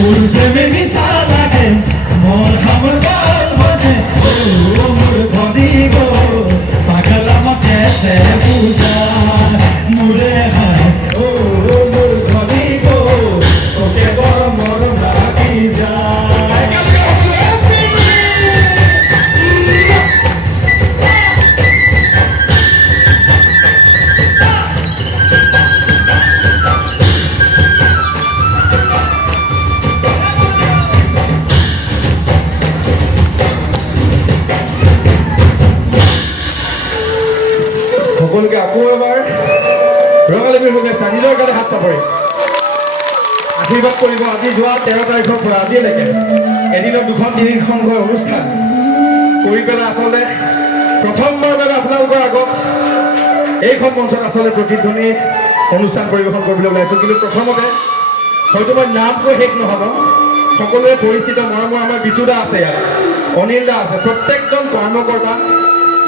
মোর প্রেমে নিশা লাগে মোর হামর পাল হচ্ছে ও মোর ধনী গো পাগল আমাকে সে পূজা মোরে হায় ও মোর ধনী গো তোকে বড় মোর লাগি যায় সকলোকে আকৌ এবাৰ ৰঙালী বিহুৰ শুভেচ্ছা নিজৰ কাৰণে হাত চাপৰি আশীৰ্বাদ কৰিব আজি যোৱা 13 তাৰিখৰ পৰা আজিলৈকে এদিনত 2-3খনকৈ অনুষ্ঠান কৰি পেলাই আচলতে প্ৰথমবাৰৰ বাবে আপোনালোকৰ আগত এইখন মঞ্চত আচলতে প্ৰতিধ্বনি অনুষ্ঠান পৰিৱেশন কৰিবলৈ ওলাইছোঁ কিন্তু প্ৰথমতে হয়তো মই নাম কৈ শেষ নহ'ব সকলোৱে পৰিচিত মৰমৰ আমাৰ বিতু দা আছে ইয়াত অনিল দা আছে প্ৰত্যেকজন কৰ্মকৰ্তা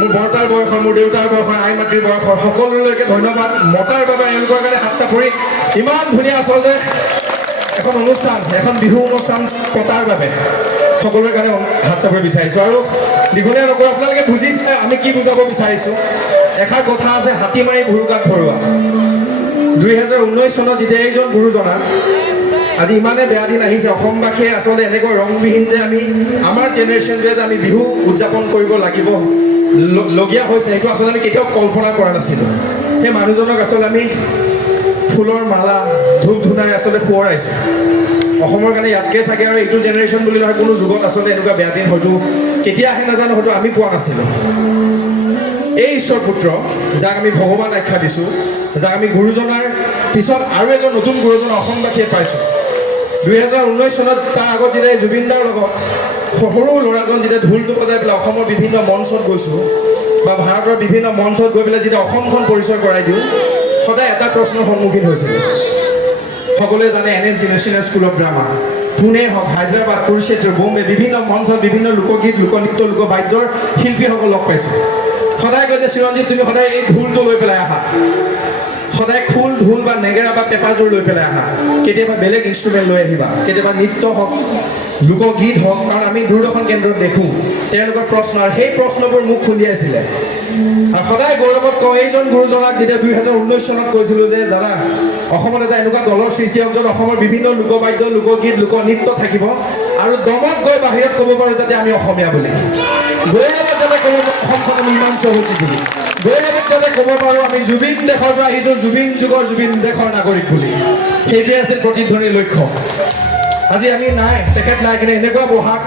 মোৰ বৰ্তাৰ বয়সৰ মোৰ দেউতাৰ বয়সৰ আই মাতৃৰ বয়সৰ সকলোলৈকে ধন্যবাদ মতাৰ বাবে এওঁলোকৰ কাৰণে হাত চাপৰি ইমান ধুনীয়া আচলতে এখন অনুষ্ঠান এখন বিহু অনুষ্ঠান পতাৰ বাবে সকলোৰে কাৰণে হাত চাপৰি বিচাৰিছোঁ আৰু দীঘলীয়া নকৰোঁ আপোনালোকে বুজিছে আমি কি বুজাব বিচাৰিছোঁ এষাৰ কথা আছে হাতী মাৰি ভুৰুকাত ভৰোৱা 2019 চনত যেতিয়া এইজন গুৰুজনা আজি ইমানে বেয়া দিন আহিছে অসমবাসীয়ে আচলতে এনেকৈ ৰংবিহীন যে আমি আমাৰ জেনেৰেশ্যনটোৱে যে আমি বিহু উদযাপন কৰিব লাগিব লগীয়া হৈছে সেইটো আচলতে আমি কেতিয়াও কল্পনা কৰা নাছিলোঁ সেই মানুহজনক আচলতে আমি ফুলৰ মালা ধূপ ধূনাই আচলতে সোঁৱৰাইছোঁ অসমৰ কাৰণে ইয়াতকৈ চাগে আৰু এইটো জেনেৰেশ্যন বুলি নহয় কোনো যুগত আচলতে এনেকুৱা বেয়া দিন হয়তো কেতিয়া আহে নাজানো হয়তো আমি পোৱা নাছিলোঁ এই ঈশ্বৰ পুত্ৰ যাক আমি ভগৱান আখ্যা দিছোঁ যাক আমি গুৰুজনাৰ পিছত আৰু এজন নতুন গুৰুজন অসমবাসীয়ে পাইছোঁ 2019 চনত তাৰ আগত যেতিয়া জুবিন দাৰ লগত সৰু ল'ৰাজন যেতিয়া ঢোলটো বজাই পেলাই অসমৰ বিভিন্ন মঞ্চত গৈছোঁ বা ভাৰতৰ বিভিন্ন মঞ্চত গৈ পেলাই যেতিয়া অসমখন পৰিচয় কৰাই দিওঁ সদায় এটা প্ৰশ্নৰ সন্মুখীন হৈছিল সকলোৱে জানে NSD national school of drama Pune হওক হায়দৰাবাদ কুৰুক্ষেত্ৰ বোম্বে বিভিন্ন মঞ্চত বিভিন্ন লোকগীত লোকনৃত্য লোকবাদ্যৰ শিল্পীসকল লগ পাইছোঁ সদায় কয় যে চিৰঞ্জিত তুমি সদায় এই ঢোলটো লৈ পেলাই আহা সদায় খোল ঢোল বা নেগেৰা বা পেঁপাযোৰ লৈ পেলাই আহা কেতিয়াবা বেলেগ ইনষ্ট্ৰুমেণ্ট লৈ আহিবা কেতিয়াবা নৃত্য হওক লোকগীত হওক কাৰণ আমি দূৰদৰ্শন কেন্দ্ৰত দেখোঁ তেওঁলোকৰ প্ৰশ্ন আৰু সেই প্ৰশ্নবোৰ মোক খুন্দিয়াইছিলে আৰু সদায় গৌৰৱত কওঁ এইজন গুৰুজনাক যেতিয়া 2019 চনত কৈছিলোঁ যে দাদা অসমত এটা এনেকুৱা দলৰ সৃষ্টি হওক য'ত অসমৰ বিভিন্ন লোকবাদ্য লোকগীত লোকনৃত্য থাকিব আৰু দমত গৈ বাহিৰত ক'ব পাৰোঁ যাতে আমি অসমীয়া বুলি গৌৰৱত যাতে ক'ব অসমখন আমি ইমান চহকী বুলি গৌৰৱত যাতে ক'ব পাৰোঁ আমি জুবিন দেশৰ পৰা আহিছোঁ জুবিন যুগৰ জুবিন দেশৰ নাগৰিক বুলি সেইটোৱে আছিল প্ৰতিধ্বনিৰ লক্ষ্য আজি আমি নাই তেখেত নাই কিন্তু এনেকুৱা বহাগ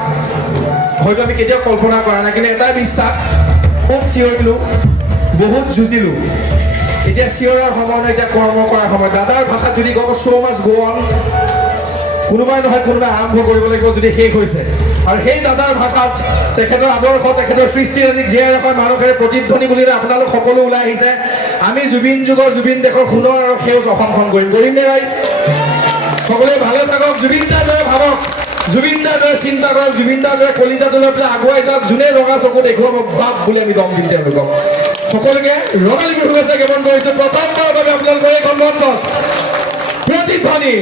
হয়তো আমি কেতিয়াও কল্পনা কৰা নাই কিন্তু এটাই বিশ্বাস বহুত চিঞৰিলোঁ বহুত যুঁজিলোঁ এতিয়া চিঞৰাৰ সময় নাই এতিয়া কৰ্ম কৰাৰ সময় দাদাৰ ভাষাত যদি ক'ব শ্ব' মাষ্ট গো অন কোনোবাই নহয় কোনোবাই আৰম্ভ কৰিব লাগিব যদি শেষ হৈছে আৰু সেই দাদাৰ ভাষাত তেখেতৰ আদৰ্শ তেখেতৰ সৃষ্টিৰাজিক জীয়াই ৰখাৰ মানুহৰে প্ৰতিধ্বনি বুলি আপোনালোক সকলো ওলাই আহিছে আমি জুবিন যুগৰ জুবিন দেশৰ সোণৰ আৰু সেউজ অসমখন কৰিম নে ৰাইজ সকলোৱে ভালে থাকক জুবিন দাৰ দৰে ভাবক জুবিন দাৰ দৰে চিন্তা কৰক জুবিন দাৰ দৰে কলিজাটো লৈ পেলাই আগুৱাই যাওক যোনে ৰঙা চকু দেখুৱাব বাপ বুলি আমি দম দিম তেওঁলোকক সকলোকে ৰঙালী বিহু শুভেচ্ছা জ্ঞাপন কৰিছোঁ প্ৰথমবাৰৰ বাবে আপোনালোকৰ এইখন মঞ্চত প্ৰতিধ্বনি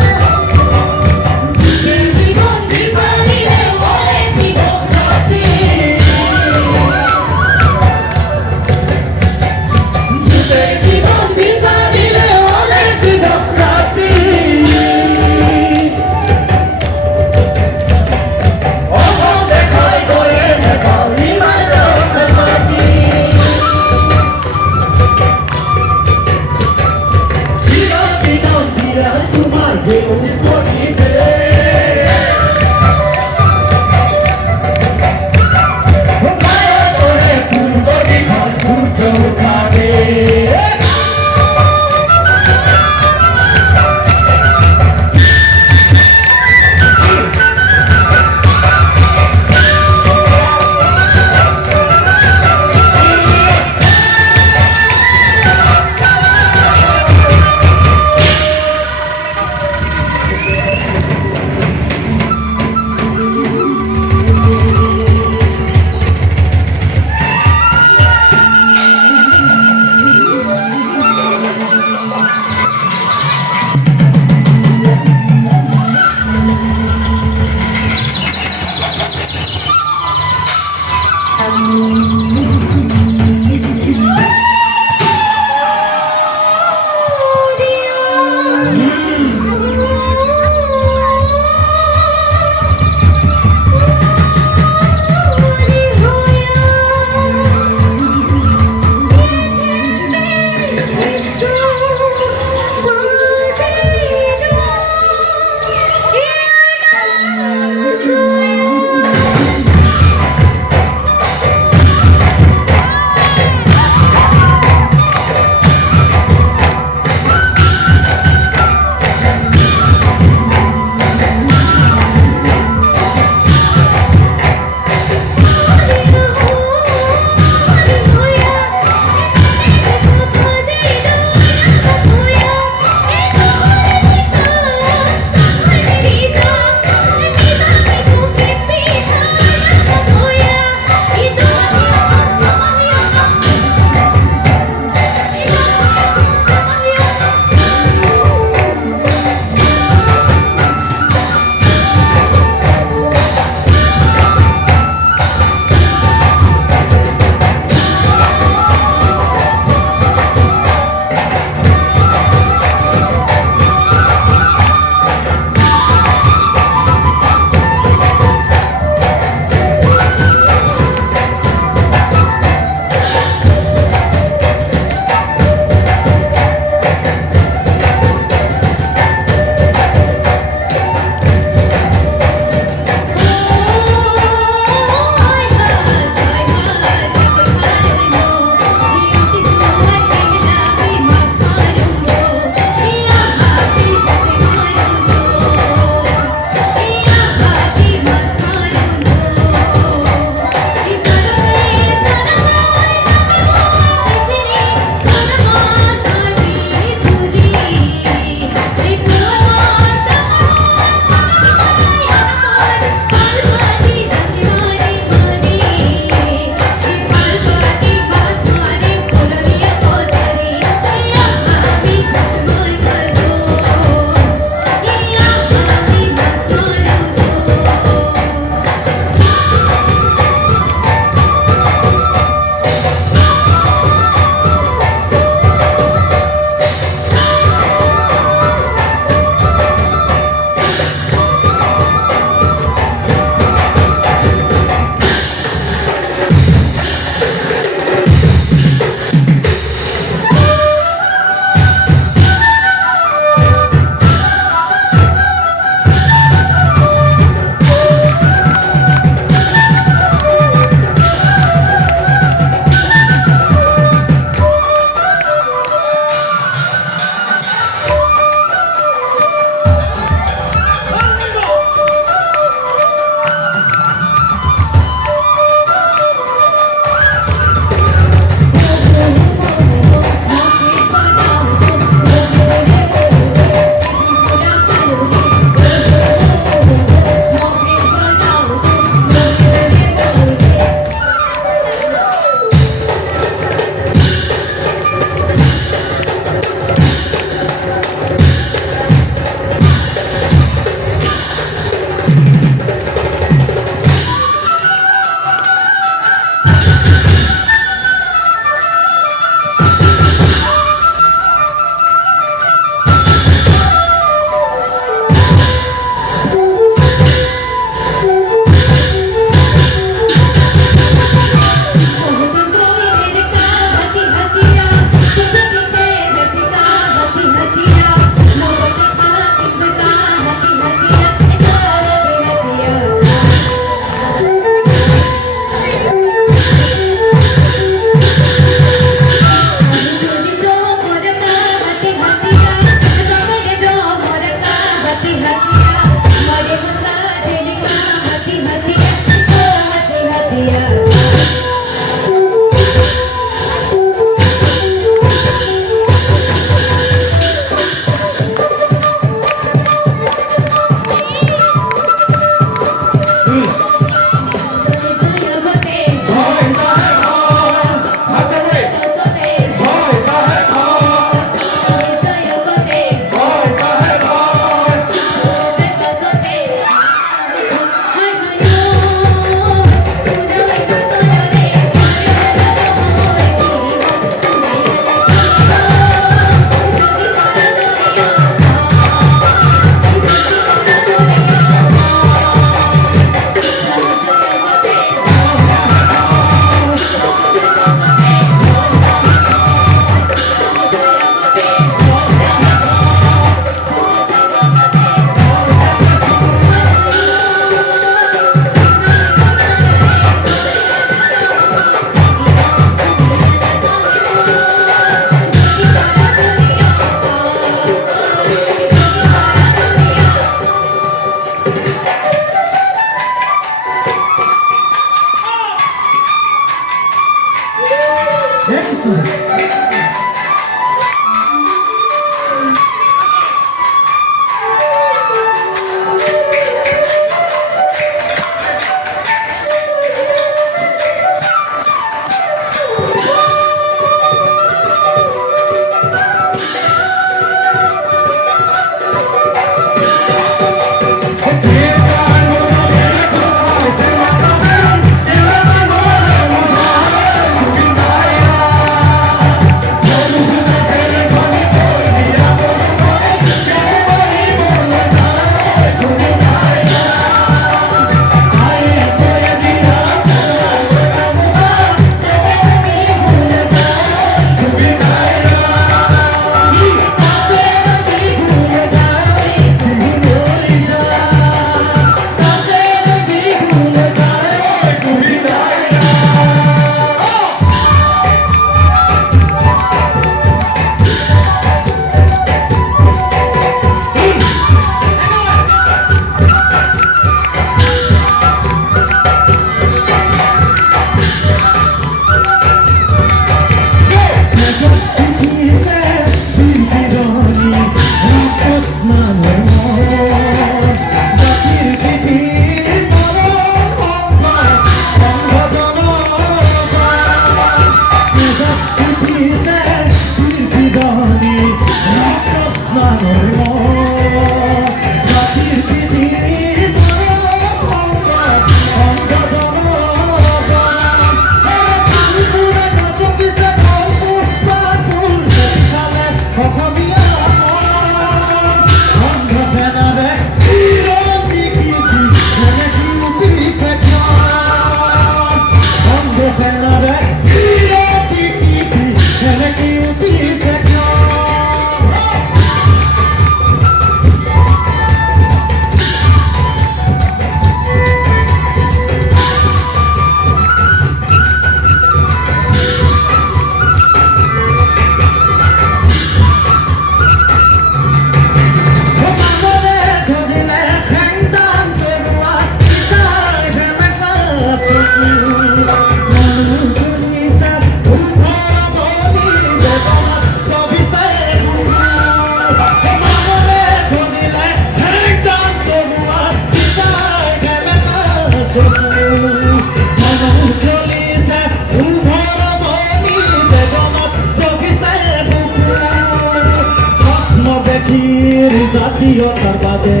জাতীয়তার বাদে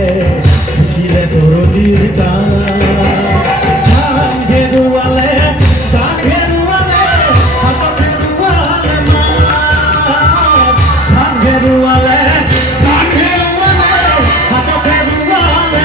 দিলে দরদির গান ঘেরুয়ালে ঘেরুয়ালে ঘেরুয়ালে ধান ঘেরুয়ালে ঘেরুয়ালে ঘেরুয়ালে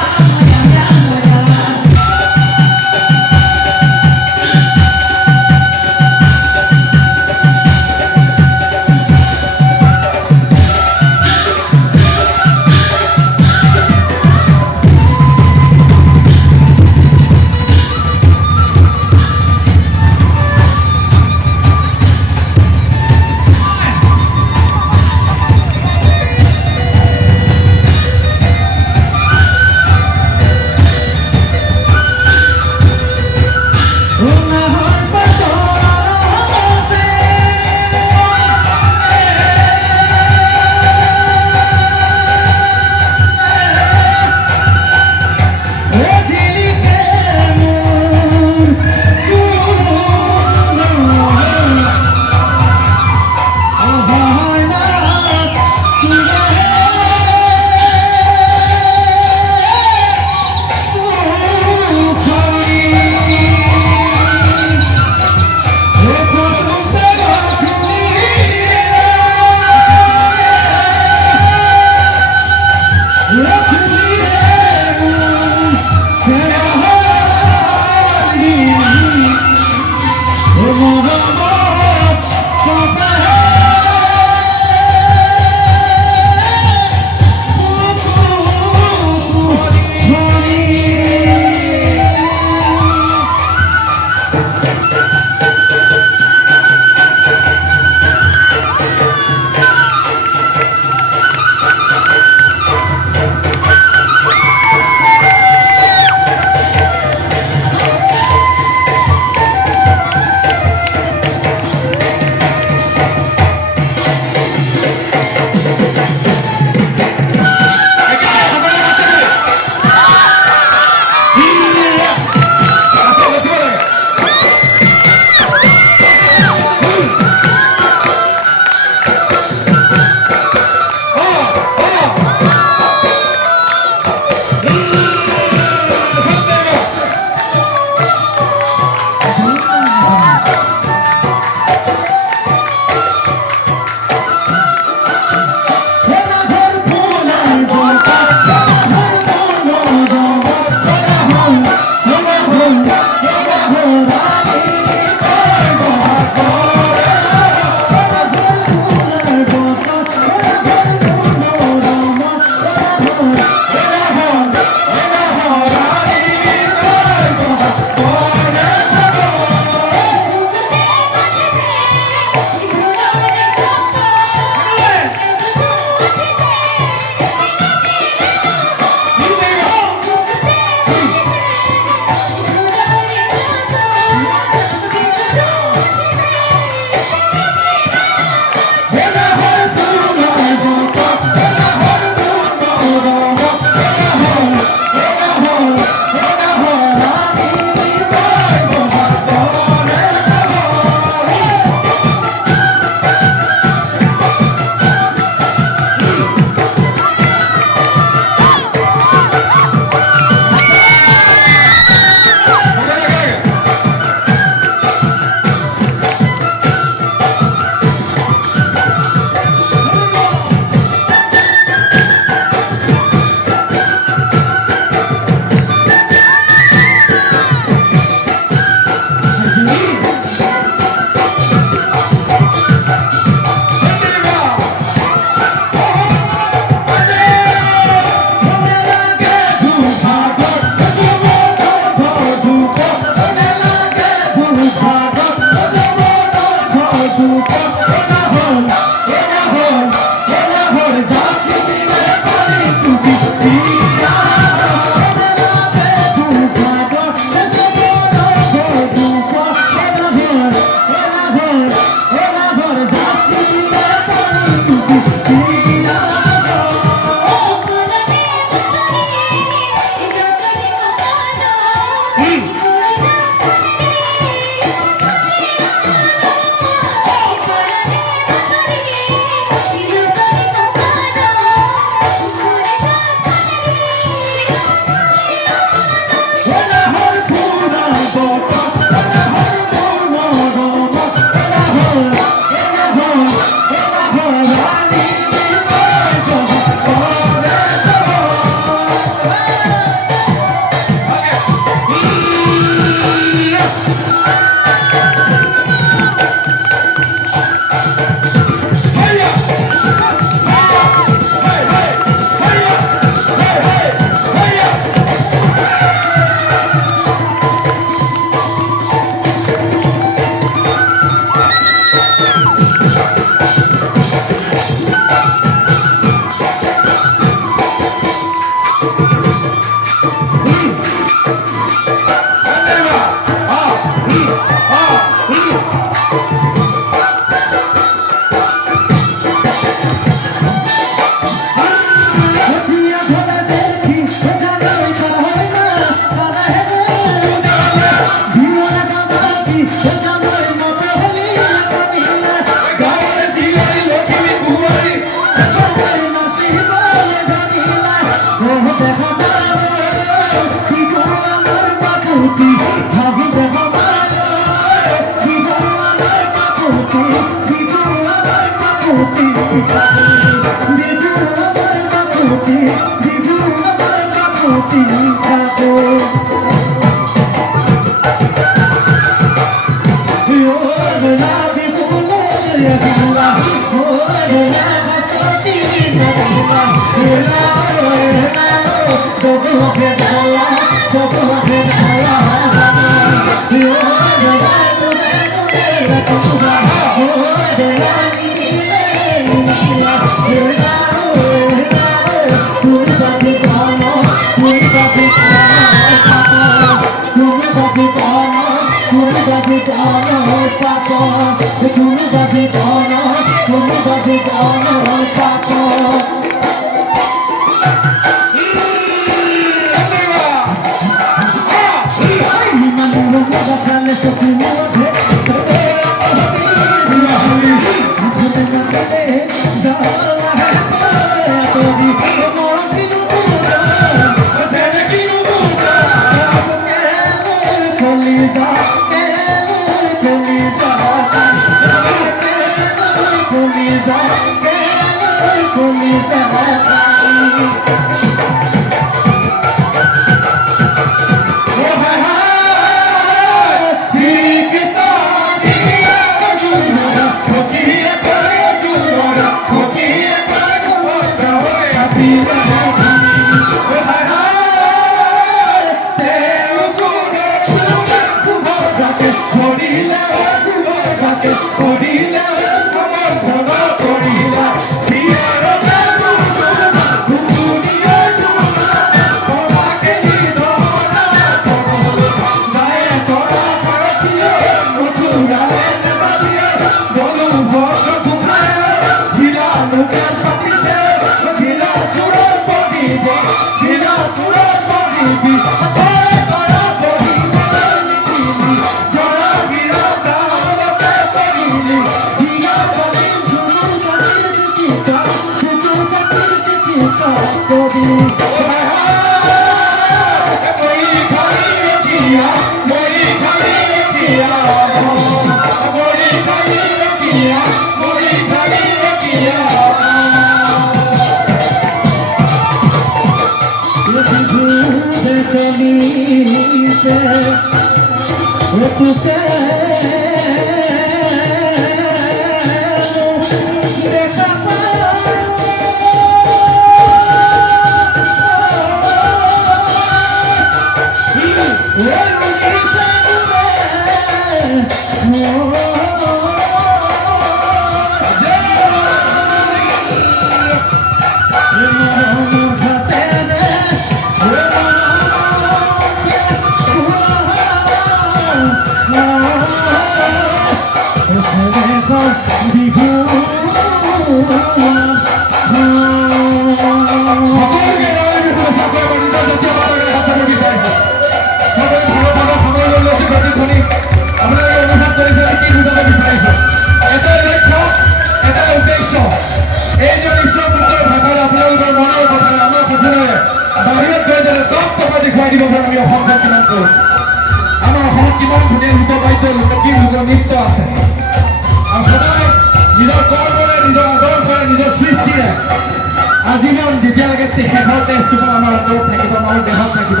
আজীবন যেতিয়ালৈকে শেষৰ টেষ্টটো আমাৰ ওপৰত থাকিব, আমাৰ দেহত থাকিব,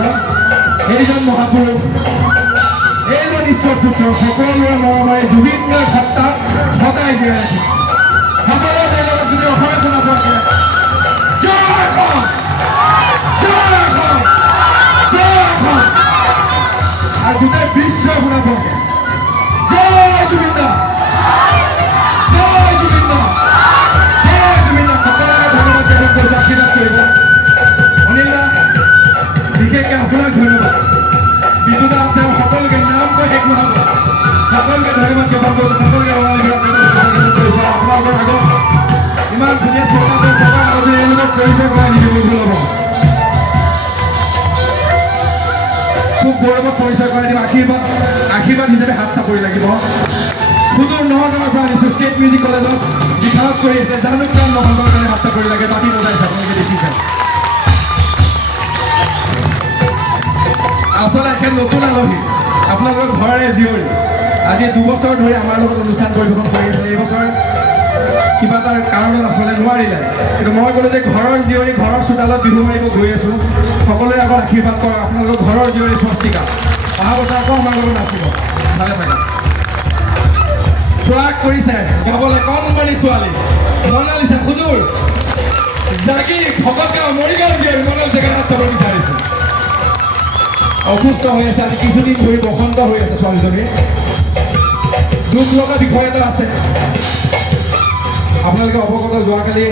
এইজন মহাপুৰুষ, এইজন ঈশ্বৰ পুত্ৰ, সকলোৰে মৰমেৰে জুবিনৰ সত্তা সদায় জীয়াই আছে। সকলোৱে তেওঁলোকক যদি অসমীয়া শুনা পোৱা জয় অসম, জয় অসম, জয় অসম, আৰু গোটেই বিশ্ব শুনা পোৱা জয় জুবিন দা, জয় জুবিন দা, জয় জুবিন দা। সকলোৰে ধন্যবাদ জ্ঞাপন কৰিছোঁ, আশীৰ্বাদ কৰিব। অনিল দা বিশেষকৈ আপোনাক ধন্যবাদ। বিজু দা আছে, সকলোকে নাম কৈ শেষ নহ'ব, সকলোকে ধন্যবাদ জ্ঞাপন কৰিছোঁ, সকলোকে কৰিছোঁ। আপোনালোকৰ আগত ইমান ধুনীয়া চিন্তা কৰি থকা মাজে এওঁলোকক পৰিচয় কৰাই নিদিব ভুল হ'ব। খুব গৌৰৱত পৰিচয় কৰাই দিব। আশীৰ্বাদ হিচাপে হাত চাপৰি লাগিব। সুদূৰ নগাঁৱৰ পৰা আনিছোঁ, ষ্টেট মিউজিক কলেজত বিশাৰদ কৰি আছে, জানুক প্ৰাণ নহ'বৰ কাৰণে হাত চাপৰি লাগে, বাকী বজাইছে, আপোনালোকে দেখিছে। আচলতে এখেত নতুন আলহী, আপোনালোকৰ ঘৰৰে জীয়ৰী, আজি 2 বছৰ ধৰি আমাৰ লগত অনুষ্ঠান পৰিৱেশন কৰি আছে। এইবছৰ কিবা এটা কাৰণত আচলতে নোৱাৰিলে, কিন্তু মই ক'লোঁ যে ঘৰৰ জীয়ৰী ঘৰৰ চোতালত বিহু মাৰিব গৈ আছোঁ, সকলোৰে আগত আশীৰ্বাদ কৰক আপোনালোকৰ ঘৰৰ জীয়ৰী স্বস্তিকা, অহা বছৰ আকৌ আমাৰ লগত নাচিব, ভালে থাকে। প্ৰয়াস কৰিছে গাবলৈ কণমানি ছোৱালী মনালিছা হুজুৰ জাগি ভকতগাঁও মৰিগাঁও জীয়ৰী মনালিছা গানত চাব বিচাৰিছোঁ। অসুস্থ হৈ আছে, আজি কিছুদিন ধৰি বসন্ত হৈ আছে ছোৱালীজনী, দুখ লগা বিষয় এটা আছে। আপোনালোকে অৱগত যোৱাকালি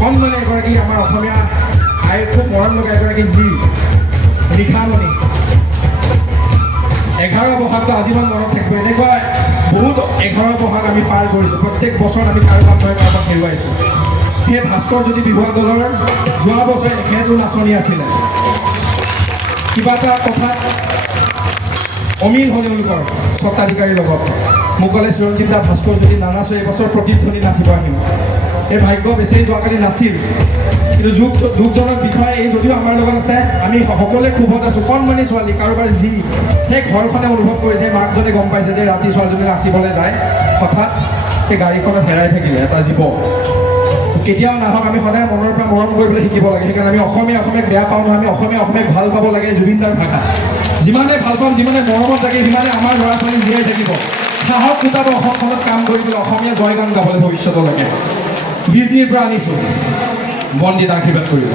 কণমানি এগৰাকী আমাৰ অসমীয়া আইৰ খুব মৰম লগা এগৰাকী যি নিশামণি 11 বহাগটো আজীৱন মনত থাকিব। এনেকুৱা বহুত 11 বহাগ আমি পাৰ কৰিছোঁ, প্ৰত্যেক বছৰ আমি কাৰোবাক নহয় কাৰোবাক হেৰুৱাইছোঁ। সেই ভাস্কৰজ্যোতি বিহুৱা দলৰ যোৱা বছৰ এখেতো নাচনি আছিলে, কিবা এটা কথাত অমিল হ'ল তেওঁলোকৰ স্বত্বাধিকাৰীৰ লগত। মোক ক'লে চিৰঞ্জীৱ দা ভাস্কৰজ্যোতি নানাচো, এইবছৰ প্ৰতিধ্বনি নাচিব আহিম। এই ভাগ্য বেচেৰি যোৱাকালি নাছিল, কিন্তু দুখজনক বিষয় এই যদিও আমাৰ লগত আছে, আমি সকলোৱে ক্ষোভত আছোঁ। কণমানি ছোৱালী কাৰোবাৰ যি সেই ঘৰখনে অনুভৱ কৰিছে, মাকজনে গম পাইছে যে ৰাতি ছোৱালীজনী নাচিবলৈ যায়, হঠাৎ সেই গাড়ীখনত হেৰাই থাকিলে এটা জীৱ। কেতিয়াও নাহক, আমি সদায় মনৰ পৰা মৰম কৰিবলৈ শিকিব লাগে। সেইকাৰণে আমি অসমীয়াক বেয়া পাওঁ নহয়, আমি অসমীয়াক ভাল পাব লাগে। জুবিনদাৰ ভাষা যিমানে ভাল পাম, যিমানে মৰমত থাকে, সিমানে আমাৰ ল'ৰা ছোৱালী জীয়াই থাকিব, সাহস গোটাব অসমখনত কাম কৰিবলৈ, অসমীয়া জয়গান গাবলৈ ভৱিষ্যতলৈকে। বিজনীৰ পৰা আনিছোঁ, বন্দিত আশীৰ্বাদ কৰিব।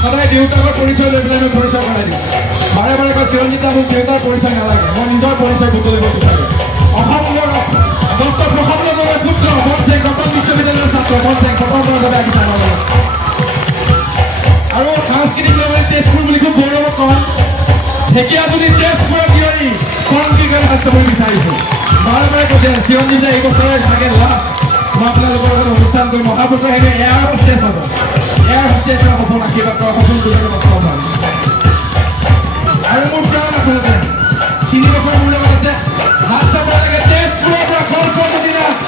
সদায় দেউতাকৰ পৰিচয় লৈ পেলাই মই পৰিচয় কৰাই দিওঁ। বাৰে বাৰে কয় চিৰঞ্জিত দা মোক দেউতাৰ পৰিচয় নালাগে, মই নিজৰ পৰিচয় বুটলিব বিচাৰোঁ। অসমৰ ডক্টৰ প্ৰসাদ নগৰৰ পুত্ৰ মনসেং কটন বিশ্ববিদ্যালয়ৰ ছাত্ৰ মনসেং স্বতন্ত্ৰভাৱে আহিছে আমাৰ লগত। আৰু সাংস্কৃতিক নগৰী তেজপুৰ বুলি খুব গৌৰৱত কওঁ, ঢেকীয়াজুলি তেজপুৰৰ জীয়ৰী কণ্ঠীৰ কাৰণে হাত চাব বিচাৰিছোঁ। বাৰে বাৰে কৈছে চিৰঞ্জীৱ দা এইবছৰে চাগে লাষ্ট মই আপোনালোকৰ লগত অনুষ্ঠান কৰিম, অহা বছৰ হেনে এয়াৰ হোষ্টেছ হ'ব। এয়াৰ হোষ্টেছৰ সপোন আশীৰ্বাদ কৰা, সপোন দুটাকৈ নষ্ট হয়। আৰু মোৰ প্ৰাণ আচলতে 3 বছৰ মোৰ লগত আছে, হাত চাব লাগে তেজপুৰৰ পৰা কল্পজ্যোতি নাথ,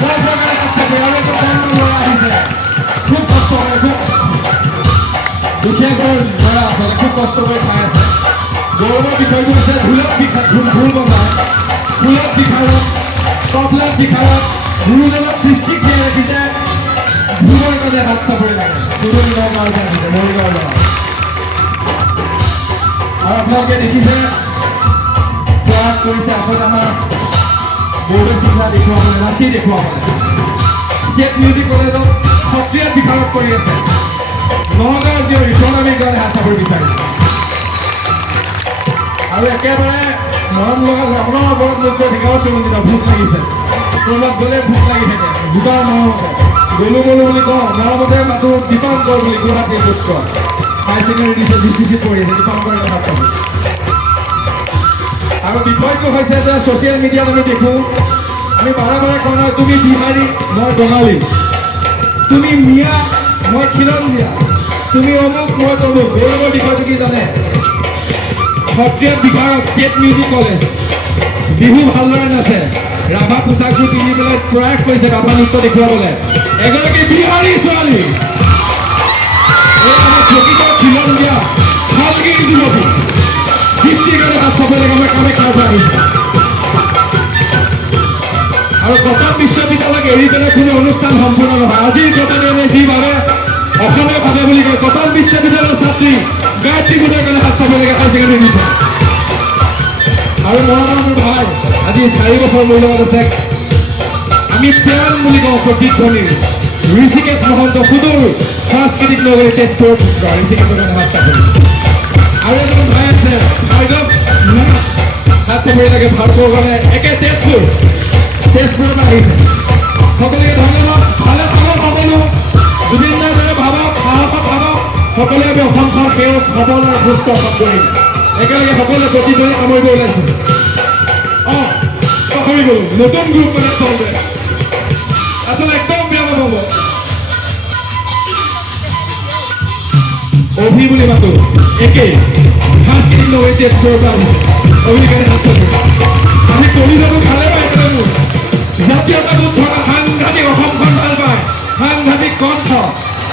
কল্পৰ কাৰণে হাত চাব। আৰু এটা কণ্ঠ ল'ৰা আহিছে, খুব কষ্ট কৰে, খুব দুখীয়া ঘৰৰ ল'ৰা আচলতে, খুব কষ্ট কৰি খাই আছে। গৌৰৱৰ বিষয়টো হৈছে ঢোলত ঢোল বজায়, ফুলত বিশাৰত, তবলাত বিশাৰত, গুৰুজনক সৃষ্টিক জীয়াই ৰাখিছে। ঢোলৰ কাৰণে হাত চাপৰি লাগে, ঢোল নগাঁৱৰ পৰা আহিছে, মৰিগাঁৱৰ ল'ৰা। আৰু আপোনালোকে দেখিছে প্ৰয়াস কৰিছে আচলতে আমাৰ বড়ো চিন্তা দেখুৱাবলৈ, নাচি দেখুৱাবলৈ। ষ্টেট মিউজিক কলেজত সত্ৰীয়াত বিশাৰত কৰি আছে, নগাঁৱৰ জীয়ৰী প্ৰণামীৰ কাৰণে হাত চাপৰি বিচাৰিছে। আৰু একেবাৰে মৰম লগা আপোনাৰ ওপৰত মোক কৈ ঠিকাও চিৰঞ্জিত ভোক লাগিছে, ক'ৰবাত গ'লে ভোক লাগি থাকে, জোতাৰ মৰমতে গ'লো বুলি কওঁ, মৰমতে মাতো দীপাংকৰ বুলি, গুৱাহাটীৰ পুত্ৰ, হাই ছেকেণ্ডেৰী দিছে, GCC পঢ়িছে, দীপাংকৰ হাত চাপৰি। আৰু বিষয়টো হৈছে যে ছ'চিয়েল মিডিয়াত আমি দেখোঁ, আমি বাৰে বাৰে কওঁ নহয়, তুমি বিহাৰী মই বঙালী, তুমি মিয়া মই খিলঞ্জীয়া, তুমি অমুক মই তমুক। গৌৰৱৰ বিষয়টো কি জানে? সত্ৰীয়াত বিশাৰত ষ্টেট মিউজিক কলেজ, বিহু ভালদৰে নাচে, ৰাভা পোচাকযোৰ পিন্ধি পেলাই প্ৰয়াস কৰিছে ৰাভা নৃত্য দেখুৱাবলৈ। এগৰাকী বিহাৰী ছোৱালী, এই আমাৰ প্ৰকৃত খিলঞ্জীয়া শালগিৰি যুৱতী, দীপ্তিৰ কাৰণে হাত চাব লাগে। আমাৰ কামাখ্যাৰ পৰা আহিছে। আৰু কটন বিশ্ববিদ্যালয়ক এৰি পেলাই কোনো অনুষ্ঠান সম্পূৰ্ণ নহয়। আজিৰ কটনে যি ভাবে অসমীয়া ভাবে বুলি কয়, কটন বিশ্ববিদ্যালয়ৰ ছাত্ৰী গায়ত্ৰী গুণৰ কাৰণে হাত চাব লাগে, হাই ছেকেণ্ডেৰী দিছে। আৰু মৰমৰ মোৰ ভাই আজি 4 বছৰ মোৰ লগত আছে, আমি প্ৰাণ বুলি কওঁ প্ৰতিধ্বনিৰ ঋষিকেশ মহন্ত, সুদূৰ সাংস্কৃতিক নগৰী তেজপুৰৰ পুত্ৰ, ঋষিকেশৰ কাৰণে হাত চাপৰি। আৰু এজন ভাই আছে ভাৰ্গৱ নাথ, হাত চাপৰি লাগে ভাৰতৰ কাৰণে, একে তেজপুৰৰ পৰা আহিছে। সকলোকে ধন্যবাদ, ভালে থাকক সকলো, জুবিনদাৰ দৰে ভাবক, সাহসত ভাবক, সকলোৱে আমি অসমখন সেউজ সবল আৰু সুস্থ কৰিম। একেলগে সকলোৱে প্ৰতিধ্বনি সামৰিব ওলাইছোঁ। পাহৰি গ'লো, নতুন গ্ৰুপ মানে চলবে আচলতে একদম বেয়া নাপাব, অভি বুলি মাতো, একেই সাংস্কৃতিক নগৰী তেজপুৰৰ পৰা আহিছে। অভিকাৰী হাত চাপৰি, আমি কলিজাটো খালে পাই পেলাই মোৰ জাতীয়তাবোধ থকা সাংঘাতিক, অসমখন ভাল পায়, সাংঘাতিক কণ্ঠ,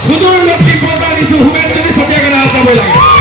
সুদূৰ লখিমপুৰৰ পৰা আনিছোঁ, হোমেন চলিয়া কাৰণে হাত চাপৰি লাগে।